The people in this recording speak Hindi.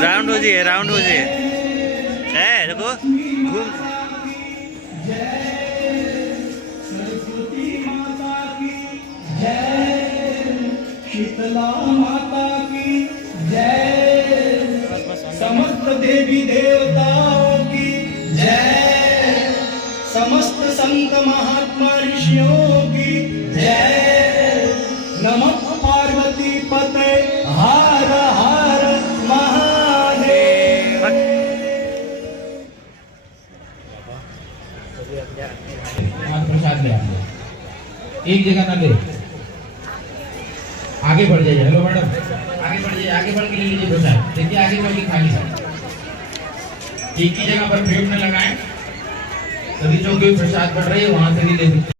राउंड हो जाइए, राउंड हो जाइए। है देखो घूम। शीतला माता की जय, समस्त देवी देवताओं की जय, समस्त संत महात्मा ऋषियों की जय। नमः पार्वती पते हर हर महादेव। प्रसाद ले एक जगह ना ले, आगे बढ़ जाइए। हेलो मैडम, आगे बढ़ जाइए, आगे बढ़ के ले लीजिए प्रसाद। देखिए आगे बढ़ के खाली साइड एक ही जगह पर भीड़ न लगाएं। सभी चौकी प्रसाद बढ़ रही है, वहां से भी ले सकते।